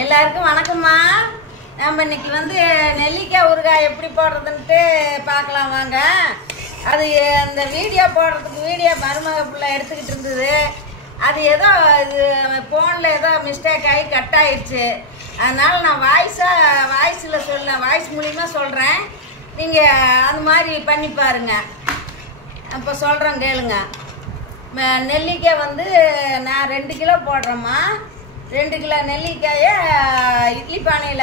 எல்லாருக்கும் வணக்கம்மா. நம்ம இன்னைக்கு வந்து நெல்லிக்காய் ஊறுகாய் எப்படி போடுறதுன்ட்டு பார்க்கலாம் வாங்க. அது அந்த வீடியோ போடுறதுக்கு மருமக பிள்ளை எடுத்துக்கிட்டு இருந்தது. அது ஏதோ இது ஃபோனில் ஏதோ மிஸ்டேக் ஆகி கட் ஆயிடுச்சு. அதனால் நான் வாய்ஸ் மூலிமா சொல்கிறேன். நீங்கள் அந்த மாதிரி பண்ணி பாருங்கள். இப்போ சொல்கிறேன் கேளுங்க. நெல்லிக்காய் வந்து நான் 2 கிலோ போடுறேம்மா. 2 கிலோ நெல்லிக்காயை இட்லி பானையில்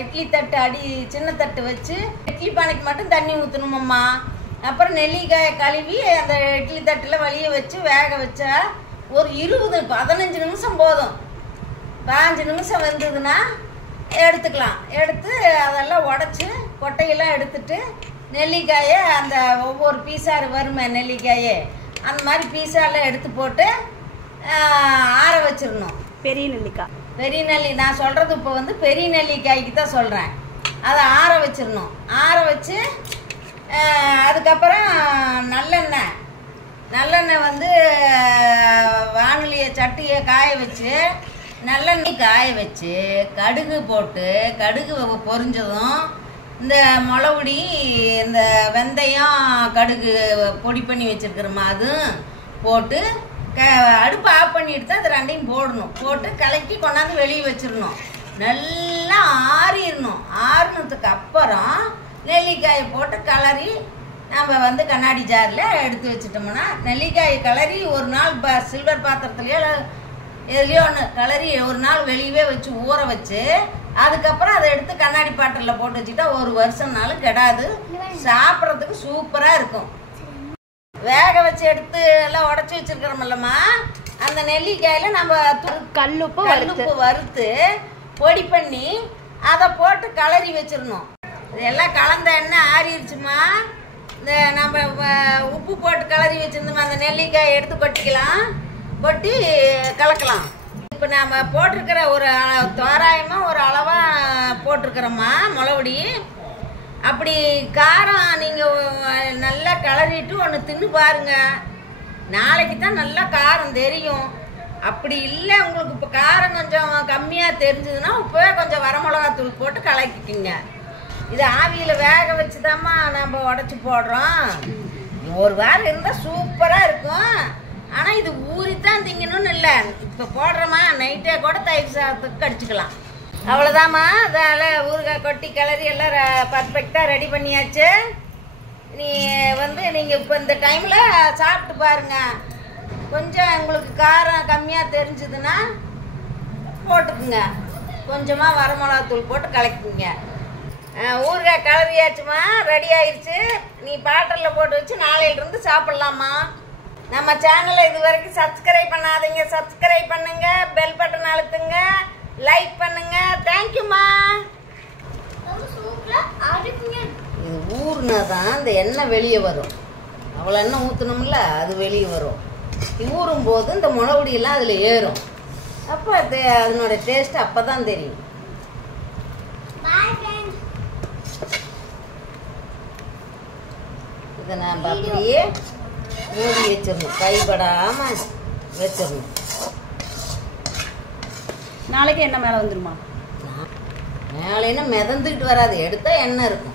இட்லி தட்டு சின்ன தட்டு வச்சு இட்லி பானைக்கு மட்டும் தண்ணி ஊற்றணுமம்மா. அப்புறம் நெல்லிக்காயை கழுவி அந்த இட்லி தட்டில் வலிய வச்சு வேக வச்சா ஒரு 15 நிமிஷம் போதும். 15 நிமிஷம் வந்ததுன்னா எடுத்துக்கலாம். எடுத்து அதெல்லாம் உடச்சி கொட்டையெல்லாம் எடுத்துட்டு நெல்லிக்காயை அந்த ஒவ்வொரு பீஸாக வருமே நெல்லிக்காயே அந்த மாதிரி பீஸாலாம் எடுத்து போட்டு ஆற வச்சிடணும். பெரிய நெல்லி நான் சொல்கிறது இப்போ வந்து பெரிய நெல்லிக்காய்க்கு தான் சொல்கிறேன். அதை ஆற வச்சிடணும். ஆற வச்சு அதுக்கப்புறம் நல்லெண்ணெய் வந்து வானலியை சட்டியை காய வச்சு நல்லெண்ணெய் காய வச்சு கடுகு போட்டு கடுகு பொரிஞ்சதும் இந்த மிளகுடி இந்த வெந்தயம் கடுகு பொடி பண்ணி வச்சுருக்கிறோமா அதுவும் போட்டு அடுப்பு ஆஃப் பண்ணிட்டு தான் அது ரெண்டையும் போடணும். போட்டு கலக்கி கொண்டாந்து வெளியே வச்சிடணும். நல்லா ஆறிடணும். ஆறுனதுக்கு அப்புறம் நெல்லிக்காயை போட்டு கலரி நம்ம வந்து கண்ணாடி ஜாரில் எடுத்து வச்சுட்டோம்னா நெல்லிக்காயை கலரி ஒரு நாள் சில்வர் பாத்திரத்துலையோ எதுலையோ ஒன்று கலரி ஒரு நாள் வெளியவே வச்சு ஊற வச்சு அதுக்கப்புறம் அதை எடுத்து கண்ணாடி பாட்டிலில் போட்டு வச்சுக்கிட்டா 1 வருஷம்னாலும் கெடாது. சாப்பிட்றதுக்கு சூப்பராக இருக்கும். வேக வச்சு எடுத்து எல்லாம் உடச்சி வச்சிருக்கிறோம்லம்மா. அந்த நெல்லிக்காயில நம்ம கல்லுப்பு வறுத்து பொடி பண்ணி அதை போட்டு கலரி வச்சிடணும். இதெல்லாம் கலந்த எண்ணெய் ஆறிடுச்சுமா. இந்த நம்ம உப்பு போட்டு கலரி வச்சிருந்தோம் அந்த நெல்லிக்காயை எடுத்து கொட்டிக்கலாம். கொட்டி கலக்கலாம். இப்போ நம்ம போட்டிருக்கிற ஒரு தோராயமாக ஒரு அளவாக போட்டிருக்கிறோம்மா மிளகுடி. அப்படி காரம் நீங்கள் நல்லா கிளறிட்டு ஒன்று தின்னு பாருங்க. நாளைக்கு தான் நல்லா காரம் தெரியும். அப்படி இல்லை உங்களுக்கு இப்போ காரம் கொஞ்சம் கம்மியாக தெரிஞ்சதுன்னா இப்போவே கொஞ்சம் வரமிளகாத்தூள் போட்டு கலக்கிக்குங்க. இது ஆவியில் வேக வச்சு தாம்மா நம்ம உடச்சி போடுறோம். ஒரு வாரம் இருந்தால் சூப்பராக இருக்கும். ஆனால் இது ஊறித்தான் திங்கணும்னு இல்லை. இப்போ போடுறோமா நைட்டே கூட தயிர் சாதத்துக்கு கடிச்சிக்கலாம். அவ்வளோதாம்மா. அதில் ஊறுகாய் கொட்டி கிளறி எல்லாம் பர்ஃபெக்டாக ரெடி பண்ணியாச்சு. நீங்கள் இப்போ இந்த டைமில் சாப்பிட்டு பாருங்க. கொஞ்சம் உங்களுக்கு காரம் கம்மியாக தெரிஞ்சதுன்னா போட்டுக்குங்க. கொஞ்சமாக வரமிளகாத்தூள் போட்டு கலக்குங்க. ஊறுகாய் கிளறியாச்சுமா, ரெடி ஆயிடுச்சு. நீ பாட்டிலில் போட்டு வச்சு நாளையிலிருந்து சாப்பிட்லாமா. நம்ம சேனலை இது வரைக்கும் சப்ஸ்கிரைப் பண்ணாதீங்க, சப்ஸ்கிரைப் பண்ணுங்க, பெல் பட்டன் அழுத்துங்க, லைக் பண்ணுங்க. தேங்க்யூமா. இது ஊறுனாதான் இந்த எண்ணெய் வெளியே வரும். அவ்வளோ எண்ணெய் ஊற்றணும்ல அது வெளியே வரும். ஊறும் போது இந்த மிளகுடியெல்லாம் அதில் ஏறும். அப்போ அதனோட டேஸ்ட் அப்போ தான் தெரியும். இதை நம்ம அப்படியே மூடி வச்சிடணும். கைப்படாமல் வச்சிடணும். நாளைக்கு எண்ணெய் மேலே வந்துருமா? மேலேன்னா மிதந்துக்கிட்டு வராது. எடுத்தால் எண்ணெய் இருக்கும்.